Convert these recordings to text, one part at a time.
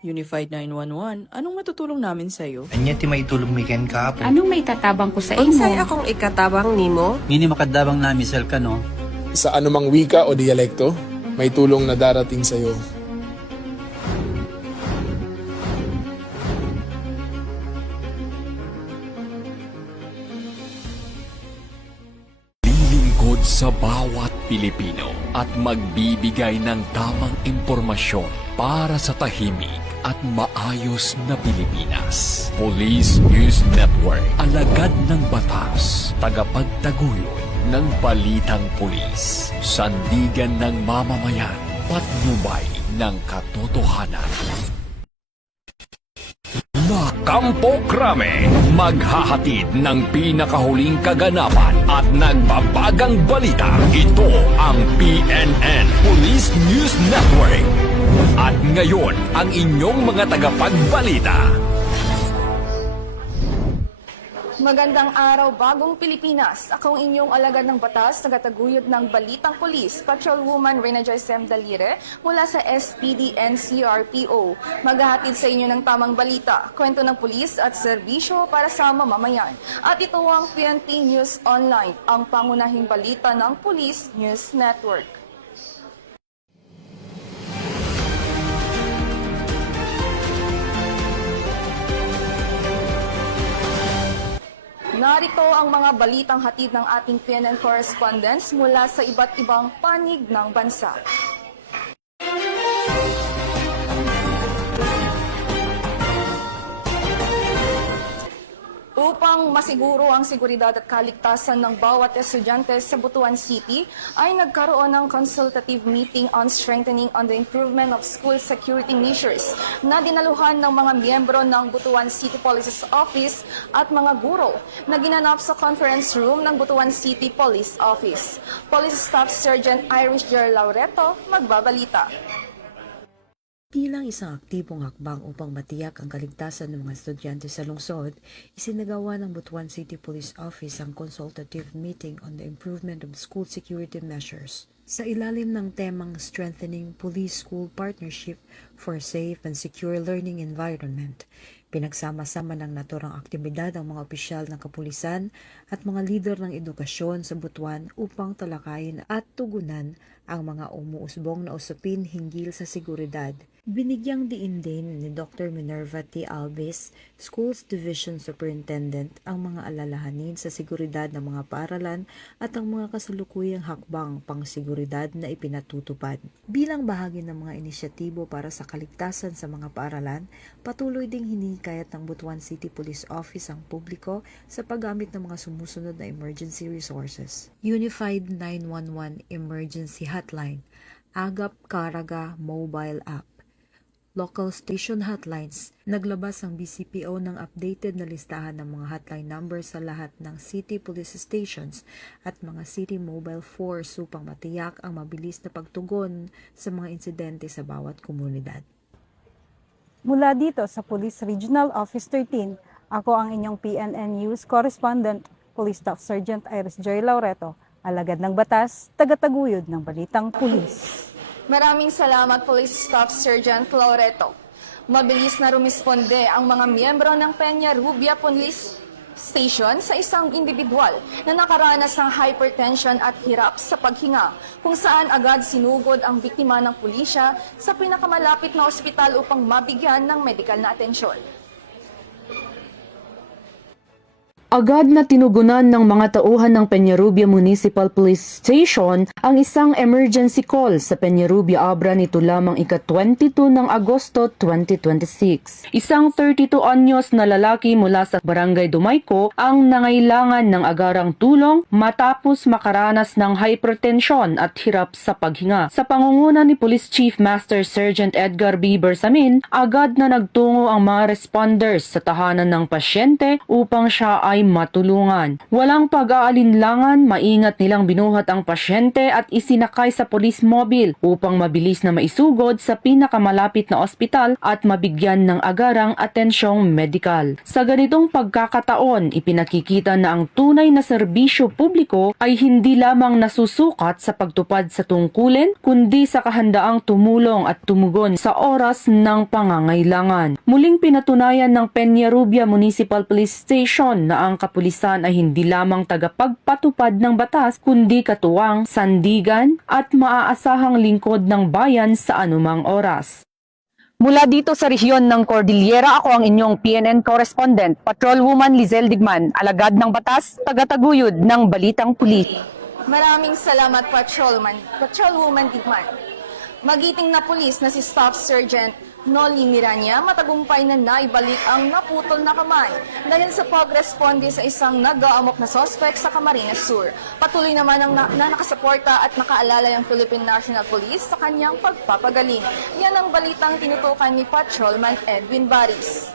Unified 911, anong matutulong namin sa'yo? Anya ti maitulong mi ken kahapon. Anong may tatabang ko sa Unsay imo? akong ikatabang nimo? Ngini makadabang na misal ka no. Sa anumang wika o dialekto, may tulong na darating sa iyo. Lilingkod sa bawat Pilipino at magbibigay ng tamang impormasyon para sa tahimik at maayos na Pilipinas. Police News Network, alagad ng batas, tagapagtaguyod ng balitang pulis, sandigan ng mamamayan, patnubay ng katotohanan. La Campo Crame, maghahatid ng pinakahuling kaganapan at nagbabagang balita. Ito ang PNN Police News Network. At ngayon, ang inyong mga tagapagbalita. Magandang araw, bagong Pilipinas. Ako ang inyong alagad ng batas, tagataguyod ng Balitang Pulis, Patrolwoman Reyna Joyce M. Dalire, mula sa SPD NCRPO. Maghahatid sa inyo ng tamang balita, kwento ng pulis at serbisyo para sa mamamayan. At ito ang PNP News Online, ang pangunahing balita ng Police News Network. Narito ang mga balitang hatid ng ating PNN correspondents mula sa iba't ibang panig ng bansa. Upang masiguro ang seguridad at kaligtasan ng bawat estudyante sa Butuan City, ay nagkaroon ng consultative meeting on strengthening on the improvement of school security measures na dinaluhan ng mga miyembro ng Butuan City Police Office at mga guro na ginanap sa conference room ng Butuan City Police Office. Police Staff Sergeant Irish Jer Laureto magbabalita. Bilang isang aktibong hakbang upang matiyak ang kaligtasan ng mga estudyante sa lungsod, isinagawa ng Butuan City Police Office ang consultative meeting on the improvement of school security measures. Sa ilalim ng temang Strengthening Police-School Partnership for Safe and Secure Learning Environment, pinagsama-sama ng naturang aktibidad ang mga opisyal ng kapulisan at mga lider ng edukasyon sa Butuan upang talakayin at tugunan ang mga umuusbong na usapin hinggil sa seguridad. Binigyang diin din ni Dr. Minerva T. Alves, Schools Division Superintendent, ang mga alalahanin sa seguridad ng mga paaralan at ang mga kasalukuyang hakbang pang-seguridad na ipinatutupad. Bilang bahagi ng mga inisyatibo para sa kaligtasan sa mga paaralan, patuloy ding hinikayat ng Butuan City Police Office ang publiko sa paggamit ng mga sumusunod na emergency resources. Unified 911 Emergency Hotline, Agap Caraga Mobile App, local station hotlines. Naglabas ang BCPO ng updated na listahan ng mga hotline numbers sa lahat ng city police stations at mga city mobile force upang matiyak ang mabilis na pagtugon sa mga insidente sa bawat komunidad. Mula dito sa Police Regional Office 13, ako ang inyong PNN News Correspondent, Police Staff Sergeant Irish Joy Laureto, alagad ng batas, tagataguyod ng Balitang Pulis. Maraming salamat, Police Staff Sergeant Laureto. Mabilis na rumisponde ang mga miyembro ng Peña Rubia Police Station sa isang individual na nakaranas ng hypertension at hirap sa paghinga, kung saan agad sinugod ang biktima ng pulisya sa pinakamalapit na ospital upang mabigyan ng medikal na atensyon. Agad na tinugunan ng mga tauhan ng Peñarubia Municipal Police Station ang isang emergency call sa Peñarubia Abra nito lamang ika-22 ng Agosto 2026. Isang 32 anyos na lalaki mula sa Barangay Dumayco ang nangailangan ng agarang tulong matapos makaranas ng hypertension at hirap sa paghinga. Sa pangunguna ni Police Chief Master Sergeant Edgar B. Bersamin, agad na nagtungo ang mga responders sa tahanan ng pasyente upang siya ay ay matulungan. Walang pag-aalinlangan, maingat nilang binuhat ang pasyente at isinakay sa police mobile upang mabilis na maisugod sa pinakamalapit na ospital at mabigyan ng agarang atensyong medikal. Sa ganitong pagkakataon, ipinakikita na ang tunay na serbisyo publiko ay hindi lamang nasusukat sa pagtupad sa tungkulin, kundi sa kahandaang tumulong at tumugon sa oras ng pangangailangan. Muling pinatunayan ng Peñarubia Municipal Police Station na ang kapulisan ay hindi lamang tagapagpatupad ng batas kundi katuwang, sandigan at maaasahang lingkod ng bayan sa anumang oras. Mula dito sa rehiyon ng Cordillera, ako ang inyong PNN correspondent, Patrolwoman Lizel Digman, alagad ng batas, tagataguyod ng Balitang Pulis. Maraming salamat, Patrolwoman Digman. Magiting na pulis na si Staff Sergeant Noli Miranya matagumpay na naibalik ang naputol na kamay dahil sa pagresponde sa isang nag-aamok na sospek sa Camarines Sur. Patuloy naman ang nakasuporta at nakaalala ang Philippine National Police sa kanyang pagpapagaling. Yan ang balitang tinutukan ni Patrolman Edwin Baris.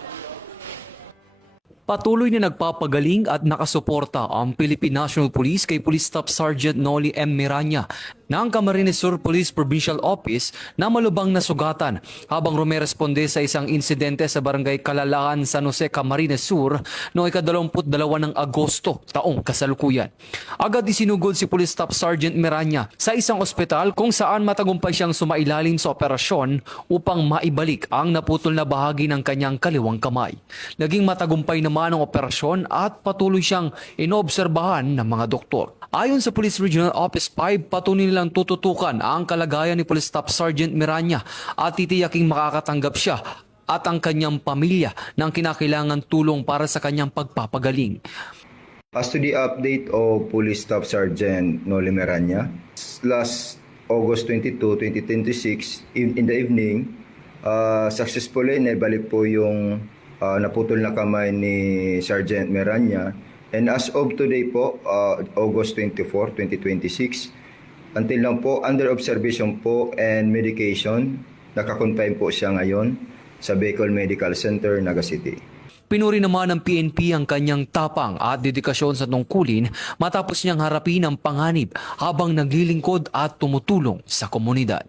Patuloy na nagpapagaling at nakasuporta ang Philippine National Police kay Police Staff Sergeant Noli M. Miranya ng Camarines Sur Police Provincial Office na malubang nasugatan habang rumeresponde sa isang insidente sa barangay Kalalaan, San Jose, Camarines Sur noong 22 ng Agosto taong kasalukuyan. Agad isinugod si Police Staff Sergeant Miranya sa isang ospital kung saan matagumpay siyang sumailalim sa operasyon upang maibalik ang naputol na bahagi ng kanyang kaliwang kamay. Naging matagumpay naman ang operasyon at patuloy siyang inoobserbahan ng mga doktor. Ayon sa Police Regional Office 5, patuloy nilang tututukan ang kalagayan ni Police Staff Sergeant Miranya at titiyaking makakatanggap siya at ang kanyang pamilya ng kinakailangan tulong para sa kanyang pagpapagaling. As to the update of Police Staff Sergeant Noli Miranya, last August 22, 2026, in the evening, successfully naibalik po yung naputol na kamay ni Sergeant Miranya. And as of today po, August 24, 2026, until lang po, under observation po and medication, nakakonfine po siya ngayon sa Bicol Medical Center, Naga City. Pinuri naman ng PNP ang kanyang tapang at dedikasyon sa tungkulin matapos niyang harapin ang panganib habang naglilingkod at tumutulong sa komunidad.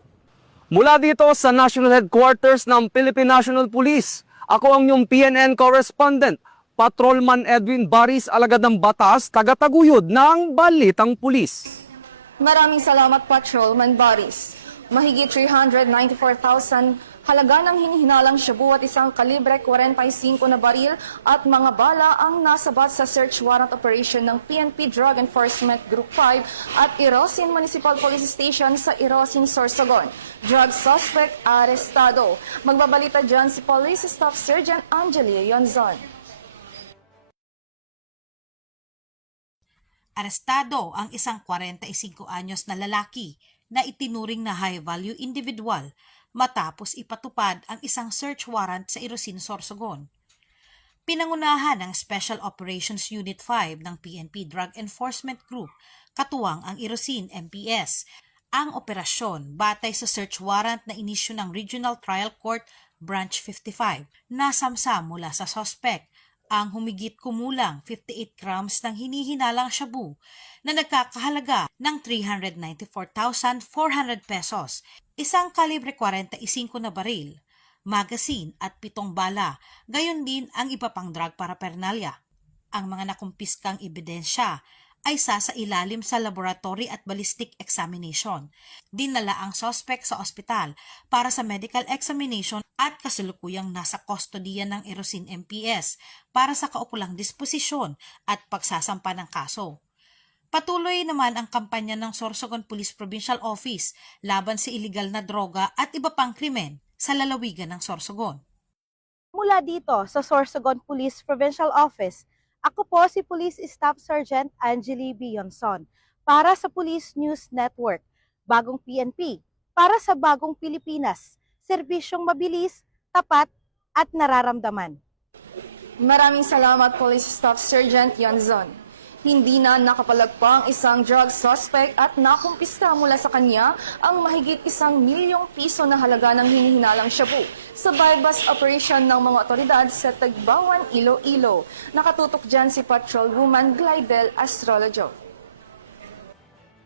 Mula dito sa National Headquarters ng Philippine National Police, ako ang inyong PNN correspondent, Patrolman Edwin Baris, alagad ng batas, tagataguyod ng Balitang Pulis. Maraming salamat, Patrolman Baris. Mahigit 394,000 halaga ng hinihinalang shabu at isang kalibre 45 na baril at mga bala ang nasabat sa search warrant operation ng PNP Drug Enforcement Group 5 at Irosin Municipal Police Station sa Irosin, Sorsogon. Drug suspect arestado. Magbabalita dyan si Police Staff Sergeant Angeli Yonzon. Arestado ang isang 45 anyos na lalaki na itinuring na high-value individual matapos ipatupad ang isang search warrant sa Irosin, Sorsogon. Pinangunahan ng Special Operations Unit 5 ng PNP Drug Enforcement Group, katuwang ang Irosin MPS, ang operasyon batay sa search warrant na inisyu ng Regional Trial Court Branch 55 na samsam mula sa suspect ang humigit kumulang 58 grams ng hinihinalang shabu na nagkakahalaga ng 394,400 pesos, isang kalibre 45 na baril, magazine at 7 bala, gayon din ang iba pang drug paraphernalia. Ang mga nakumpiskang ebidensya ay sasailalim sa laboratory at ballistic examination. Dinala ang suspect sa ospital para sa medical examination at kasalukuyang nasa kustodiya ng Irosin MPS para sa kaukulang disposisyon at pagsasampa ng kaso. Patuloy naman ang kampanya ng Sorsogon Police Provincial Office laban sa iligal na droga at iba pang krimen sa lalawigan ng Sorsogon. Mula dito sa Sorsogon Police Provincial Office, ako po si Police Staff Sergeant Angeli Bionson para sa Police News Network, Bagong PNP, para sa Bagong Pilipinas, serbisyong mabilis, tapat at nararamdaman. Maraming salamat, Police Staff Sergeant Yonzon. Hindi na nakapalagpa ang isang drug suspect at nakumpiska mula sa kanya ang mahigit 1 milyong piso na halaga ng hinihinalang shabu sa buy-bust operation ng mga otoridad sa Tagbawan, Iloilo. Nakatutok dyan si Patrolwoman Glidel Astrologo.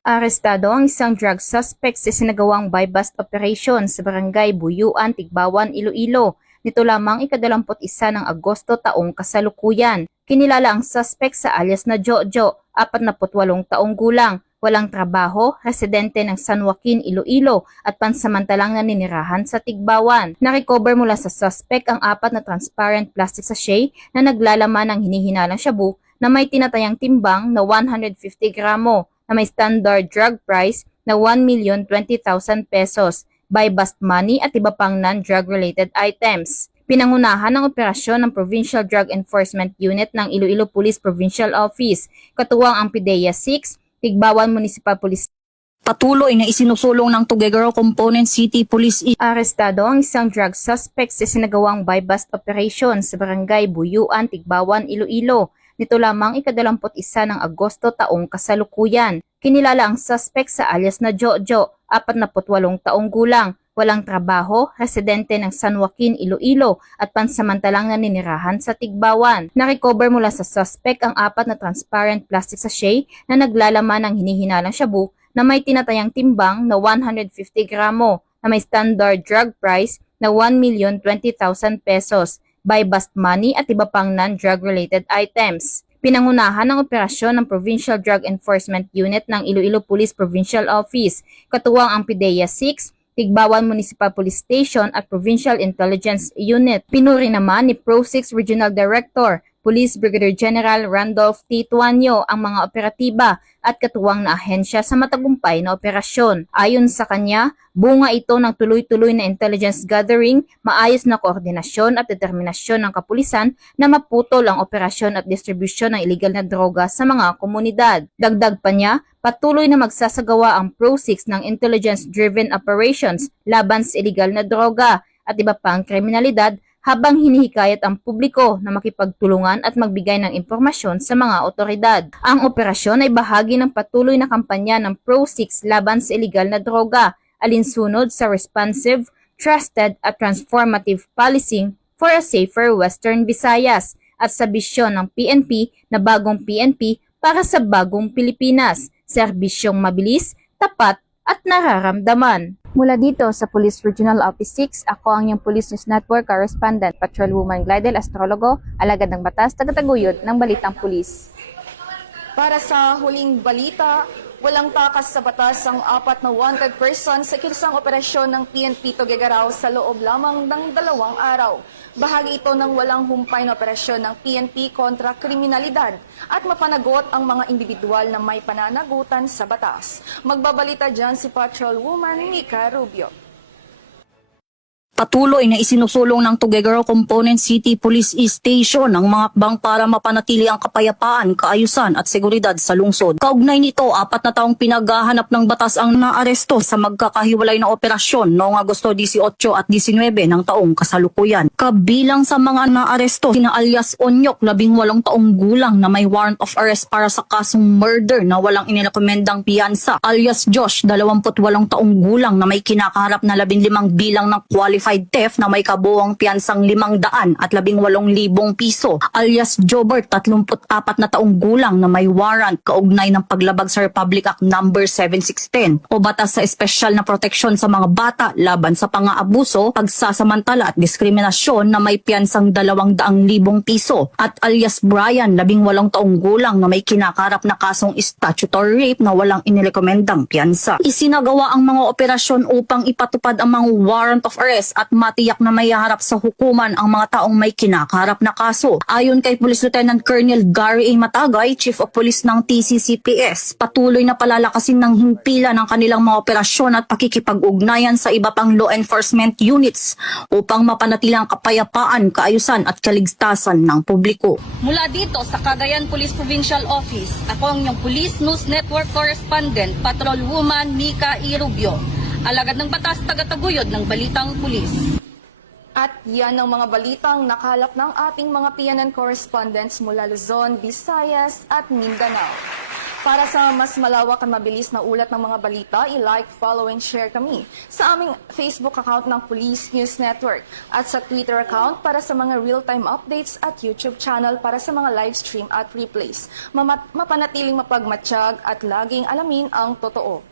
Arestado ang isang drug suspect sa sinagawang buy-bust operation sa barangay Buyuan, Tigbawan, Iloilo. Nito lamang 21 ng Agosto taong kasalukuyan. Kinilala ang suspect sa alias na Jojo, 48 taong gulang, walang trabaho, residente ng San Joaquin, Iloilo at pansamantalang naninirahan sa Tigbawan. Narecover mula sa suspect ang 4 na transparent plastic sachet na naglalaman ng hinihinalang shabu na may tinatayang timbang na 150 gramo na may standard drug price na 1,020,000 pesos, buy-bust money at iba pang non-drug related items. Pinangunahan ng operasyon ng Provincial Drug Enforcement Unit ng Iloilo Police Provincial Office, katuwang ang PDEA 6, Tigbawan Municipal Police. Patuloy na isinusulong ng Tuguegarao Component City Police. Arestado ang isang drug suspect sa sinagawang buy-bust operation sa barangay Buyuan, Tigbawan, Iloilo. Nito lamang 21 ng Agosto taong kasalukuyan. Kinilala ang suspect sa alias na Jojo, 48 taong gulang, walang trabaho, residente ng San Joaquin, Iloilo at pansamantalang naninirahan sa Tigbawan. Narecover mula sa suspect ang 4 na transparent plastic sachet na naglalaman ng hinihinalang shabu na may tinatayang timbang na 150 gramo na may standard drug price na 1,020,000 pesos, buy-bust money at iba pang non-drug related items. Pinangunahan ng operasyon ng Provincial Drug Enforcement Unit ng Iloilo Police Provincial Office, katuwang ang PDEA 6, Tigbawan Municipal Police Station at Provincial Intelligence Unit. Pinuri naman ni Pro 6 Regional Director, Police Brigadier General Randolph T. Tuanyo ang mga operatiba at katuwang na ahensya sa matagumpay na operasyon. Ayon sa kanya, bunga ito ng tuloy-tuloy na intelligence gathering, maayos na koordinasyon at determinasyon ng kapulisan na maputol ang operasyon at distribusyon ng illegal na droga sa mga komunidad. Dagdag pa niya, patuloy na magsasagawa ang Pro 6 ng intelligence-driven operations laban sa illegal na droga at iba pang kriminalidad habang hinihikayat ang publiko na makipagtulungan at magbigay ng impormasyon sa mga otoridad. Ang operasyon ay bahagi ng patuloy na kampanya ng Pro 6 laban sa illegal na droga, alinsunod sa responsive, trusted at transformative policing for a safer Western Visayas at sa bisyon ng PNP na bagong PNP para sa bagong Pilipinas, serbisyong mabilis, tapat at nararamdaman. Mula dito sa Police Regional Office 6, ako ang iyong Police News Network Correspondent, Patrolwoman Glidel Astrologo, alagad ng batas, tagataguyod ng Balitang Pulis. Para sa huling balita, walang takas sa batas ang 4 na wanted person sa kilusang operasyon ng PNP Tuguegarao sa loob lamang ng 2 araw. Bahagi ito ng walang humpay na operasyon ng PNP kontra kriminalidad at mapanagot ang mga individual na may pananagutan sa batas. Magbabalita dyan si Patrolwoman Mika Rubio. Patuloy na isinusulong ng Tuguegarao Component City Police Station ang mga akbang para mapanatili ang kapayapaan, kaayusan at seguridad sa lungsod. Kaugnay nito, 4 na taong pinaghahanap ng batas ang naaresto sa magkakahiwalay na operasyon noong Agosto 18 at 19 ng taong kasalukuyan. Kabilang sa mga naaresto, sina alias Onyok, 18 taong gulang na may warrant of arrest para sa kasong murder na walang inirekomendang piyansa. Alias Josh, 28 taong gulang na may kinakaharap na 15 bilang ng qualified theft na may kabuuang piyansang 500 at 18,000 piso. Alias Jobert, 34 na taong gulang na may warrant kaugnay ng paglabag sa Republic Act No. 7610 o batas sa espesyal na proteksyon sa mga bata laban sa pang-aabuso, pagsasamantala at diskriminasyon na may piyansang 200,000 piso. At alias Brian, 18 taong gulang na may kinakarap na kasong statutory rape na walang inirekomendang piyansa. Isinagawa ang mga operasyon upang ipatupad ang mga warrant of arrest at matiyak na may harap sa hukuman ang mga taong may kinakaharap na kaso. Ayon kay Police Lieutenant Colonel Gary A. Matagay, Chief of Police ng TCCPS, patuloy na palalakasin ng himpilan ng kanilang mga operasyon at pakikipag-ugnayan sa iba pang law enforcement units upang mapanatili ang kapayapaan, kaayusan at kaligtasan ng publiko. Mula dito sa Cagayan Police Provincial Office, ako ang iyong Police News Network Correspondent, Patrolwoman Mika E. Rubio. Alagad ng batas, tagataguyod ng Balitang Pulis. At yan ang mga balitang nakalap ng ating mga PNN correspondents mula Luzon, Visayas at Mindanao. Para sa mas malawak at mabilis na ulat ng mga balita, i-like, follow, and share kami sa aming Facebook account ng Police News Network at sa Twitter account para sa mga real-time updates at YouTube channel para sa mga live stream at replays. Mapanatiling mapagmatsyag at laging alamin ang totoo.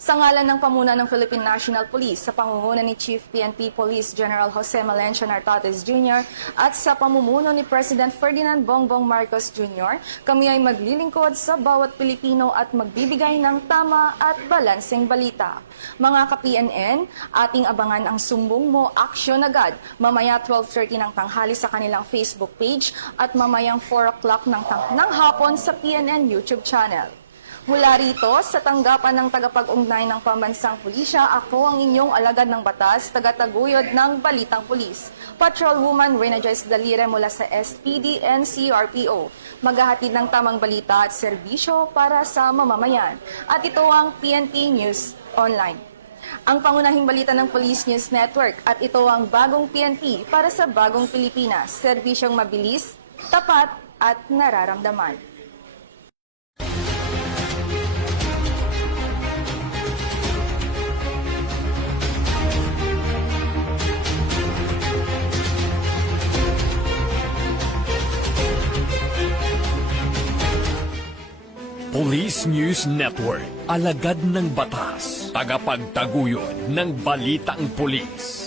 Sa ngalan ng pamuna ng Philippine National Police, sa pangunguna ni Chief PNP Police General Jose Malencia Nartates Jr. at sa pamumuno ni President Ferdinand Bongbong Marcos Jr., kami ay maglilingkod sa bawat Pilipino at magbibigay ng tama at balanseng balita. Mga ka-PNN, ating abangan ang Sumbong Mo Aksyon Agad mamaya 12:30 ng tanghali sa kanilang Facebook page at mamayang 4 o'clock ng hapon sa PNN YouTube channel. Mula rito, sa tanggapan ng tagapag-ugnay ng Pambansang Pulisya, ako ang inyong alagad ng batas, tagataguyod ng Balitang Pulis, Patrolwoman Reyna Joyce Dalire mula sa SPD and CRPO. Maghahatid ng tamang balita at serbisyo para sa mamamayan. At ito ang PNP News Online, ang pangunahing balita ng Police News Network, at ito ang bagong PNP para sa bagong Pilipinas. Serbisyong mabilis, tapat at nararamdaman. Police News Network, alagad ng batas, tagapagtaguyod ng balitang pulis.